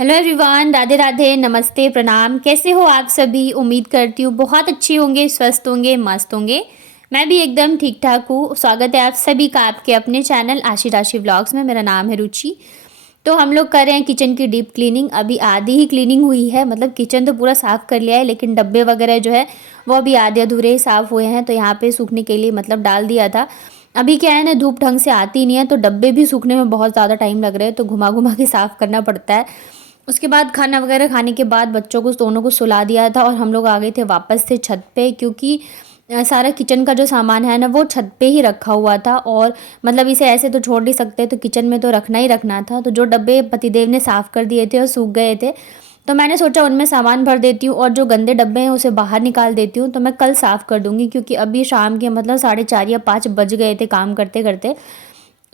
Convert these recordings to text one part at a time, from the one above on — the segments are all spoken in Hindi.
हेलो एवरीवन, राधे राधे, नमस्ते, प्रणाम। कैसे हो आप सभी? उम्मीद करती हूँ बहुत अच्छे होंगे, स्वस्थ होंगे, मस्त होंगे। मैं भी एकदम ठीक ठाक हूँ। स्वागत है आप सभी का आपके अपने चैनल आशी राशि व्लॉग्स में। मेरा नाम है रुचि। तो हम लोग कर रहे हैं किचन की डीप क्लीनिंग। अभी आधी ही क्लीनिंग हुई है, मतलब किचन तो पूरा साफ़ कर लिया है, लेकिन डब्बे वगैरह जो है वो अभी आधे अधूरे साफ़ हुए हैं। तो यहाँ पे सूखने के लिए मतलब डाल दिया था। अभी क्या है ना, धूप ढंग से आती नहीं है, तो डब्बे भी सूखने में बहुत ज़्यादा टाइम लग रहा है, तो घुमा घुमा के साफ़ करना पड़ता है। उसके बाद खाना वगैरह खाने के बाद बच्चों को दोनों को सुला दिया था और हम लोग आ गए थे वापस से छत पे, क्योंकि सारा किचन का जो सामान है ना वो छत पे ही रखा हुआ था। और मतलब इसे ऐसे तो छोड़ नहीं सकते, तो किचन में तो रखना ही रखना था। तो जो डब्बे पतिदेव ने साफ़ कर दिए थे और सूख गए थे, तो मैंने सोचा उनमें सामान भर देती हूँ और जो गंदे डब्बे हैं उसे बाहर निकाल देती हूँ। तो मैं कल साफ़ कर दूँगी, क्योंकि अभी शाम के मतलब 4:30 या 5 बज गए थे काम करते करते।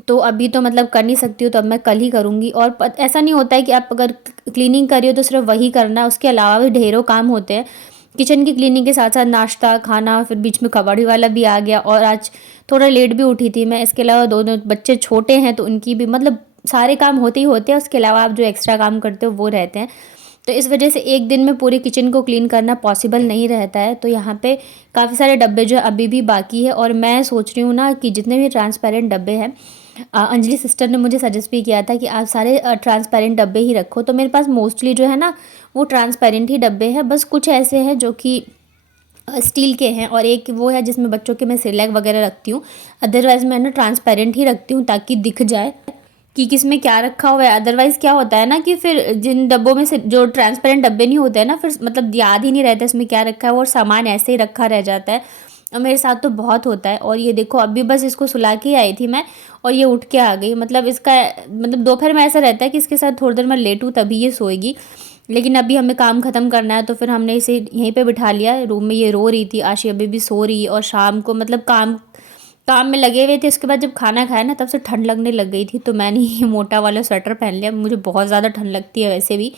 तो अभी तो मतलब कर नहीं सकती हूँ, तो अब मैं कल ही करूँगी। और ऐसा नहीं होता है कि आप अगर क्लीनिंग कर रही हो तो सिर्फ वही करना है, उसके अलावा भी ढेरों काम होते हैं। किचन की क्लीनिंग के साथ साथ नाश्ता खाना, फिर बीच में कबाड़ी वाला भी आ गया, और आज थोड़ा लेट भी उठी थी मैं। इसके अलावा दोनों बच्चे छोटे हैं, तो उनकी भी मतलब सारे काम होते ही होते हैं। उसके अलावा आप जो एक्स्ट्रा काम करते हो वो रहते हैं। तो इस वजह से एक दिन में पूरे किचन को क्लीन करना पॉसिबल नहीं रहता है। तो यहाँ पे काफ़ी सारे डब्बे जो है अभी भी बाकी है, और मैं सोच रही हूँ ना कि जितने भी ट्रांसपेरेंट डब्बे हैं, अंजलि सिस्टर ने मुझे सजेस्ट भी किया था कि आप सारे ट्रांसपेरेंट डब्बे ही रखो। तो मेरे पास मोस्टली जो है ना वो ट्रांसपेरेंट ही डब्बे हैं। बस कुछ ऐसे हैं जो कि स्टील के हैं, और एक वो है जिसमें बच्चों के मैं सिरलैक वगैरह रखती हूँ। अदरवाइज़ मैं ना ट्रांसपेरेंट ही रखती हूँ, ताकि दिख जाए कि किस में क्या रखा हुआ है। अदरवाइज़ क्या होता है ना कि फिर जिन डब्बों में से जो ट्रांसपेरेंट डब्बे नहीं होते हैं ना, फिर मतलब याद ही नहीं रहता इसमें क्या रखा है, और सामान ऐसे ही रखा रह जाता है। और मेरे साथ तो बहुत होता है। और ये देखो, अभी बस इसको सुला के ही आई थी मैं, और ये उठ के आ गई। मतलब इसका मतलब दोपहर में ऐसा रहता है कि इसके साथ थोड़ी देर मैं लेटूँ तभी ये सोएगी। लेकिन अभी हमें काम ख़त्म करना है, तो फिर हमने इसे यहीं पे बिठा लिया रूम में। ये रो रही थी, आशी अभी भी सो रही है। और शाम को मतलब काम काम में लगे हुए थे। उसके बाद जब खाना खाया ना, तब से ठंड लगने लग गई थी, तो मैंने ये मोटा वाला स्वेटर पहन लिया। मुझे बहुत ज़्यादा ठंड लगती है वैसे भी।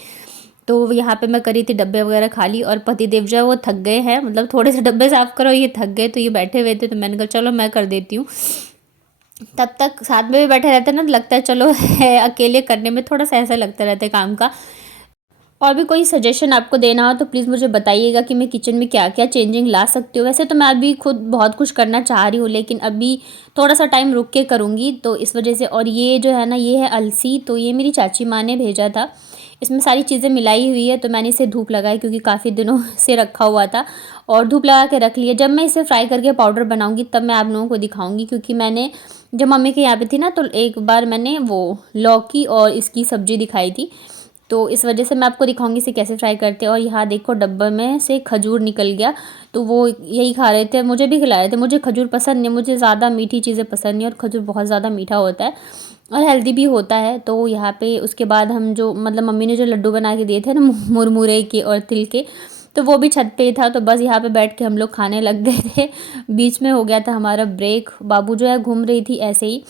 तो यहाँ पे मैं करी थी डब्बे वगैरह खाली, और पतिदेव जो है वो थक गए हैं, मतलब थोड़े से डब्बे साफ़ करो, ये थक गए। तो ये बैठे हुए थे, तो मैंने कहा चलो मैं कर देती हूँ। तब तक साथ में भी बैठे रहते हैं ना, तो लगता है चलो है, अकेले करने में थोड़ा सा ऐसा लगता रहता है काम का। और भी कोई सजेशन आपको देना हो तो प्लीज़ मुझे बताइएगा कि मैं किचन में क्या क्या चेंजिंग ला सकती हूँ। वैसे तो मैं अभी खुद बहुत कुछ करना चाह रही हूँ, लेकिन अभी थोड़ा सा टाइम रुक के करूँगी, तो इस वजह से। और ये जो है ना, ये है अलसी। तो ये मेरी चाची माँ ने भेजा था। इसमें सारी चीज़ें मिलाई हुई है, तो मैंने इसे धूप लगाई, क्योंकि काफ़ी दिनों से रखा हुआ था, और धूप लगा के रख लिया। जब मैं इसे फ्राई करके पाउडर बनाऊँगी तब मैं आप लोगों को दिखाऊँगी, क्योंकि मैंने जब मम्मी के यहाँ पे थी ना, तो एक बार मैंने वो लौकी और इसकी सब्ज़ी दिखाई थी। तो इस वजह से मैं आपको दिखाऊंगी इसे कैसे फ्राई करते हैं। और यहाँ देखो, डब्बे में से खजूर निकल गया, तो वो यही खा रहे थे, मुझे भी खिला रहे थे। मुझे खजूर पसंद नहीं, मुझे ज़्यादा मीठी चीज़ें पसंद नहीं, और खजूर बहुत ज़्यादा मीठा होता है और हेल्दी भी होता है। तो यहाँ पे उसके बाद हम जो मतलब मम्मी ने जो लड्डू बना के दिए थे ना मुरमुरे के और तिल के, तो वो भी छत पे ही था। तो बस यहाँ पे बैठ के हम लोग खाने लग गए थे। बीच में हो गया था हमारा ब्रेक। बाबू जो है घूम रही थी ऐसे ही।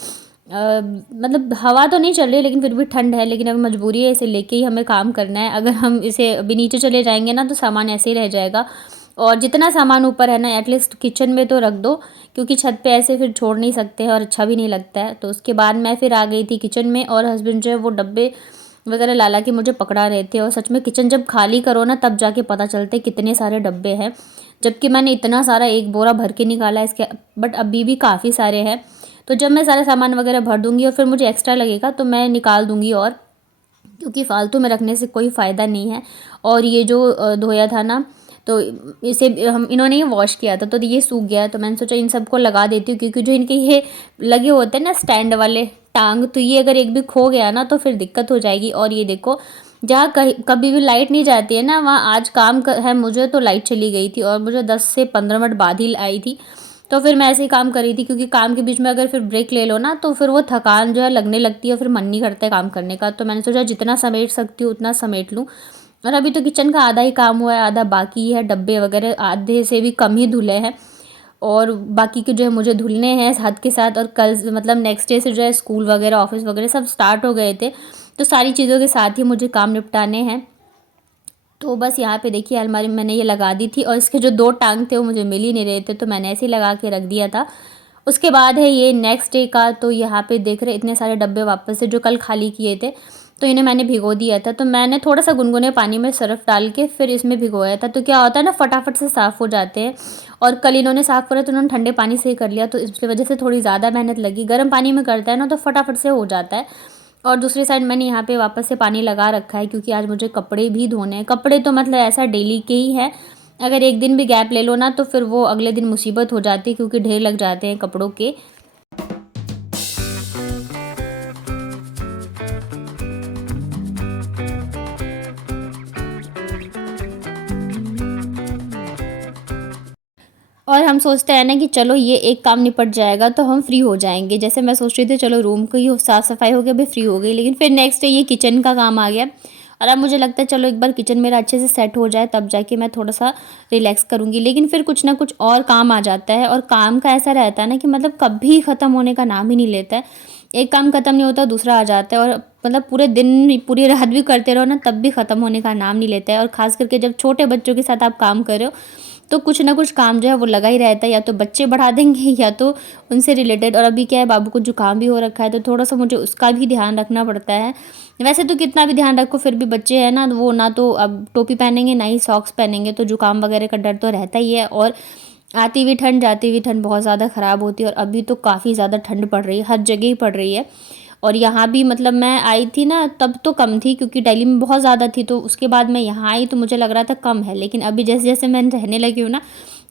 मतलब हवा तो नहीं चल रही, लेकिन फिर भी ठंड है। लेकिन अभी मजबूरी है, इसे लेके ही हमें काम करना है। अगर हम इसे अभी नीचे चले जाएंगे ना, तो सामान ऐसे ही रह जाएगा। और जितना सामान ऊपर है ना, एटलीस्ट किचन में तो रख दो, क्योंकि छत पे ऐसे फिर छोड़ नहीं सकते हैं और अच्छा भी नहीं लगता है। तो उसके बाद मैं फिर आ गई थी किचन में, और हस्बैंड जो है वो डब्बे वगैरह ला ला के मुझे पकड़ा रहे थे। और सच में किचन जब खाली करो ना, तब जाके पता चलते कितने सारे डब्बे हैं। जबकि मैंने इतना सारा एक बोरा भर के निकाला है इसके, बट अभी भी काफ़ी सारे हैं। तो जब मैं सारा सामान वगैरह भर दूंगी और फिर मुझे एक्स्ट्रा लगेगा, तो मैं निकाल दूंगी। और क्योंकि फालतू में रखने से कोई फ़ायदा नहीं है। और ये जो धोया था ना, तो इसे हम इन्होंने ही वॉश किया था, तो ये सूख गया। तो मैंने सोचा इन सबको लगा देती हूँ, क्योंकि जो इनके ये लगे होते हैं ना स्टैंड वाले टांग, तो ये अगर एक भी खो गया ना, तो फिर दिक्कत हो जाएगी। और ये देखो, जहाँ कहीं कभी भी लाइट नहीं जाती है ना, वहाँ आज काम है मुझे, तो लाइट चली गई थी, और मुझे 10 से 15 मिनट बाद ही आई थी। तो फिर मैं ऐसे ही काम कर रही थी, क्योंकि काम के बीच में अगर फिर ब्रेक ले लो ना, तो फिर वो थकान जो है लगने लगती है, और फिर मन नहीं करता है काम करने का। तो मैंने सोचा जितना समेट सकती हूँ उतना समेट लूँ। और अभी तो किचन का आधा ही काम हुआ है, आधा बाकी है। डब्बे वगैरह आधे से भी कम ही धुले हैं, और बाकी के जो है मुझे धुलने हैं साथ के साथ। और कल मतलब नेक्स्ट डे से जो है स्कूल वगैरह ऑफिस वगैरह सब स्टार्ट हो गए थे, तो सारी चीज़ों के साथ ही मुझे काम निपटाने हैं। तो बस यहाँ पे देखिए, अलमारी में मैंने ये लगा दी थी, और इसके जो दो टांग थे वो मुझे मिल ही नहीं रहे थे, तो मैंने ऐसे ही लगा के रख दिया था। उसके बाद है ये नेक्स्ट डे का। तो यहाँ पे देख रहे इतने सारे डब्बे वापस से जो कल खाली किए थे, तो इन्हें मैंने भिगो दिया था। तो मैंने थोड़ा सा गुनगुने पानी में सर्फ़ डाल के फिर इसमें भिगोया था। तो क्या होता है ना, फटाफट से साफ़ हो जाते हैं। और कल इन्होंने साफ़ करा तो उन्होंने ठंडे पानी से ही कर लिया, तो इसकी वजह से थोड़ी ज़्यादा मेहनत लगी। गर्म पानी में करता है ना तो फटाफट से हो जाता है। और दूसरी साइड मैंने यहाँ पे वापस से पानी लगा रखा है, क्योंकि आज मुझे कपड़े भी धोने हैं। कपड़े तो मतलब ऐसा डेली के ही है, अगर एक दिन भी गैप ले लो ना तो फिर वो अगले दिन मुसीबत हो जाती है, क्योंकि ढेर लग जाते हैं कपड़ों के। और हम सोचते हैं ना कि चलो ये एक काम निपट जाएगा तो हम फ्री हो जाएंगे। जैसे मैं सोच रही थी चलो रूम की साफ़ सफाई हो गई, अभी फ्री हो गई, लेकिन फिर नेक्स्ट डे ये किचन का काम आ गया। और अब मुझे लगता है चलो एक बार किचन मेरा अच्छे से सेट हो जाए तब जाके मैं थोड़ा सा रिलैक्स करूँगी। लेकिन फिर कुछ ना कुछ और काम आ जाता है, और काम का ऐसा रहता है ना कि मतलब कभी ख़त्म होने का नाम ही नहीं लेता है। एक काम ख़त्म नहीं होता दूसरा आ जाता है, और मतलब पूरे दिन पूरी रात भी करते रहो ना तब भी ख़त्म होने का नाम नहीं लेता है। और ख़ास करके जब छोटे बच्चों के साथ आप काम कर रहे हो तो कुछ ना कुछ काम जो है वो लगा ही रहता है, या तो बच्चे बढ़ा देंगे या तो उनसे रिलेटेड। और अभी क्या है, बाबू को जुकाम भी हो रखा है, तो थोड़ा सा मुझे उसका भी ध्यान रखना पड़ता है। वैसे तो कितना भी ध्यान रखो फिर भी बच्चे हैं ना, वो ना तो अब टोपी पहनेंगे ना ही सॉक्स पहनेंगे, तो जुकाम वगैरह का डर तो रहता ही है। और आती हुई ठंड जाती हुई ठंड बहुत ज़्यादा ख़राब होती है, और अभी तो काफ़ी ज़्यादा ठंड पड़ रही है, हर जगह ही पड़ रही है। और यहाँ भी मतलब मैं आई थी ना तब तो कम थी, क्योंकि दिल्ली में बहुत ज़्यादा थी, तो उसके बाद मैं यहाँ आई तो मुझे लग रहा था कम है, लेकिन अभी जैसे जैसे मैं रहने लगी हूँ ना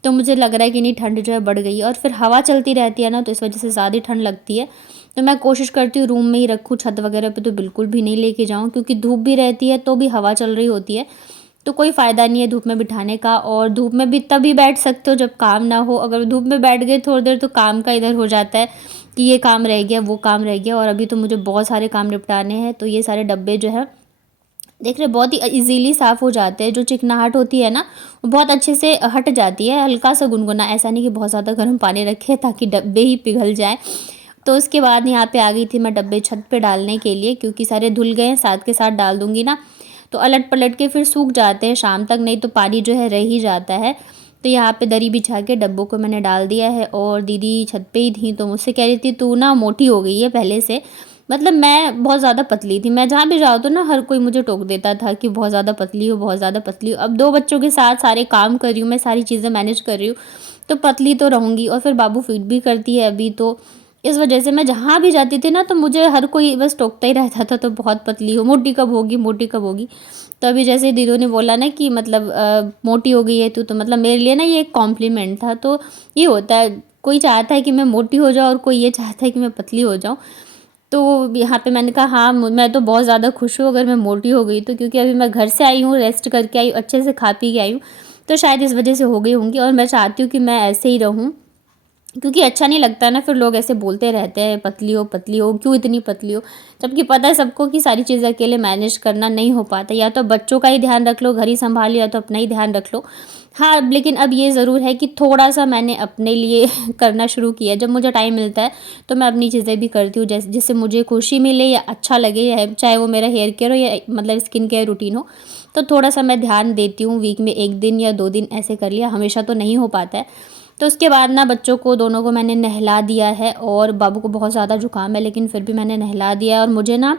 तो मुझे लग रहा है कि नहीं, ठंड जो है बढ़ गई है। और फिर हवा चलती रहती है ना तो इस वजह से ज़्यादा ठंड लगती है। तो मैं कोशिश करती हूँ रूम में ही रखूँ, छत वगैरह पे तो बिल्कुल भी नहीं लेके जाऊँ, क्योंकि धूप भी रहती है तो भी हवा चल रही होती है, तो कोई फ़ायदा नहीं है धूप में बिठाने का। और धूप में भी तभी बैठ सकते हो जब काम ना हो, अगर धूप में बैठ गए थोड़ी देर तो काम का इधर हो जाता है कि ये काम रह गया वो काम रह गया। और अभी तो मुझे बहुत सारे काम निपटाने हैं, तो ये सारे डब्बे जो है देख रहे बहुत ही इजीली साफ़ हो जाते हैं। जो चिकनाहट होती है ना वो बहुत अच्छे से हट जाती है, हल्का सा गुनगुना, ऐसा नहीं कि बहुत ज़्यादा गर्म पानी रखे ताकि डब्बे ही पिघल जाए। तो उसके बाद यहाँ पे आ गई थी मैं डब्बे छत पे डालने के लिए, क्योंकि सारे धुल गए हैं, साथ के साथ डाल दूँगी ना तो अलट पलट के फिर सूख जाते हैं शाम तक, नहीं तो पानी जो है रह ही जाता है। तो यहाँ पे दरी बिछा के डब्बों को मैंने डाल दिया है। और दीदी छत पे ही थी तो मुझसे कह रही थी तू ना मोटी हो गई है पहले से। मतलब मैं बहुत ज़्यादा पतली थी, मैं जहाँ भी जाऊँ तो ना हर कोई मुझे टोक देता था कि बहुत ज़्यादा पतली हो, बहुत ज़्यादा पतली हो। अब 2 बच्चों के साथ सारे काम कर रही हूँ मैं, सारी चीज़ें मैनेज कर रही हूँ, तो पतली तो रहूँगी। और फिर बाबू फीड भी करती है अभी, तो इस वजह से मैं जहाँ भी जाती थी ना तो मुझे हर कोई बस टोकता ही रहता था, तो बहुत पतली हो, मोटी कब होगी, मोटी कब होगी। तो अभी जैसे दीदी ने बोला ना कि मतलब मोटी हो गई है तू, तो मतलब मेरे लिए ना ये एक कॉम्प्लीमेंट था। तो ये होता है, कोई चाहता है कि मैं मोटी हो जाऊँ और कोई ये चाहता है कि मैं पतली हो जाऊँ। तो यहाँ पे मैंने कहा हाँ, मैं तो बहुत ज़्यादा खुश हूँ अगर मैं मोटी हो गई तो, क्योंकि अभी मैं घर से आई हूँ, रेस्ट करके आई हूँ, अच्छे से खा पी के आई हूँ, तो शायद इस वजह से हो गई होंगी। और मैं चाहती हूँ कि मैं ऐसे ही रहूँ, क्योंकि अच्छा नहीं लगता ना फिर लोग ऐसे बोलते रहते हैं पतली हो क्यों इतनी पतली हो, जबकि पता है सबको कि सारी चीज़ें अकेले मैनेज करना नहीं हो पाता। या तो बच्चों का ही ध्यान रख लो, घर ही संभाल लो, या तो अपना ही ध्यान रख लो। हाँ, लेकिन अब ये ज़रूर है कि थोड़ा सा मैंने अपने लिए करना शुरू किया है। जब मुझे टाइम मिलता है तो मैं अपनी चीज़ें भी करती हूँ, जैसे जिससे मुझे खुशी मिले या अच्छा लगे, या चाहे वो मेरा हेयर केयर हो या मतलब स्किन केयर रूटीन हो, तो थोड़ा सा मैं ध्यान देती हूँ। वीक में 1 दिन या 2 दिन ऐसे कर लिया, हमेशा तो नहीं हो पाता है। तो उसके बाद ना बच्चों को दोनों को मैंने नहला दिया है, और बाबू को बहुत ज़्यादा जुकाम है लेकिन फिर भी मैंने नहला दिया है। और मुझे ना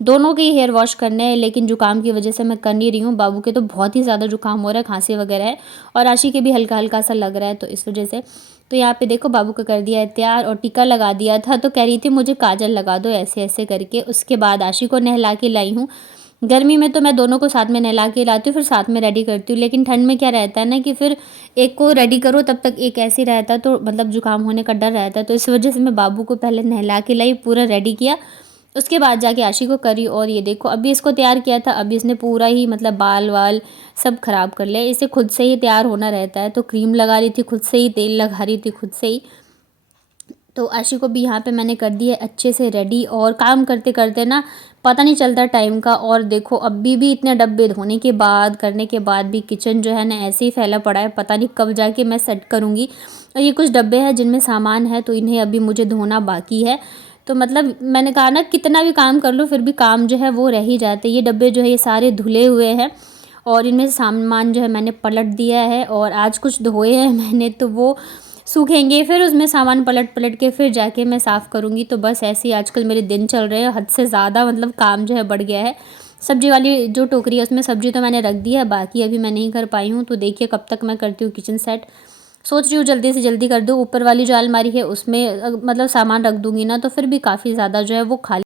दोनों के ही हेयर वॉश करने हैं, लेकिन जुकाम की वजह से मैं कर नहीं रही हूँ। बाबू के तो बहुत ही ज़्यादा जुकाम हो रहा है, खांसी वगैरह है, और आशी के भी हल्का हल्का सा लग रहा है, तो इस वजह से। तो यहाँ पे देखो बाबू का कर दिया है तैयार, और टीका लगा दिया था, तो कह रही थी मुझे काजल लगा दो ऐसे ऐसे करके। उसके बाद आशी को नहला के लाई हूँ। गर्मी में तो मैं दोनों को साथ में नहला के लाती हूँ, फिर साथ में रेडी करती हूँ, लेकिन ठंड में क्या रहता है ना कि फिर एक को रेडी करो तब तक एक ऐसे ही रहता है, तो मतलब जुकाम होने का डर रहता है। तो इस वजह से मैं बाबू को पहले नहला के लाई, पूरा रेडी किया, उसके बाद जाके आशी को करी। और ये देखो अभी इसको तैयार किया था, अभी इसने पूरा ही मतलब बाल वाल सब खराब कर लिया। इसे खुद से ही तैयार होना रहता है, तो क्रीम लगा रही थी खुद से ही, तेल लगा रही थी खुद से ही। तो आशी को भी यहाँ पे मैंने कर दिया अच्छे से रेडी, और काम करते करते ना पता नहीं चलता टाइम का। और देखो अभी भी इतने डब्बे धोने के बाद करने के बाद भी किचन जो है ना ऐसे ही फैला पड़ा है, पता नहीं कब जाके मैं सेट करूँगी। और ये कुछ डब्बे हैं जिनमें सामान है, तो इन्हें अभी मुझे धोना बाकी है। तो मतलब मैंने कहा ना कितना भी काम कर लो फिर भी काम जो है वो रह ही जाते। ये डब्बे जो है ये सारे धुले हुए हैं, और इनमें से सामान जो है मैंने पलट दिया है, और आज कुछ धोए हैं मैंने, तो वो सूखेंगे, फिर उसमें सामान पलट-पलट के फिर जाके मैं साफ़ करूँगी। तो बस ऐसे ही आजकल मेरे दिन चल रहे हैं, हद से ज़्यादा मतलब काम जो है बढ़ गया है। सब्ज़ी वाली जो टोकरी है उसमें सब्ज़ी तो मैंने रख दी है, बाकी अभी मैं नहीं कर पाई हूँ। तो देखिए कब तक मैं करती हूँ किचन सेट। सोच रही हूँ जल्दी से जल्दी कर दूँ। ऊपर वाली जो अलमारी है उसमें मतलब सामान रख दूँगी ना तो फिर भी काफ़ी ज़्यादा जो है वो खाली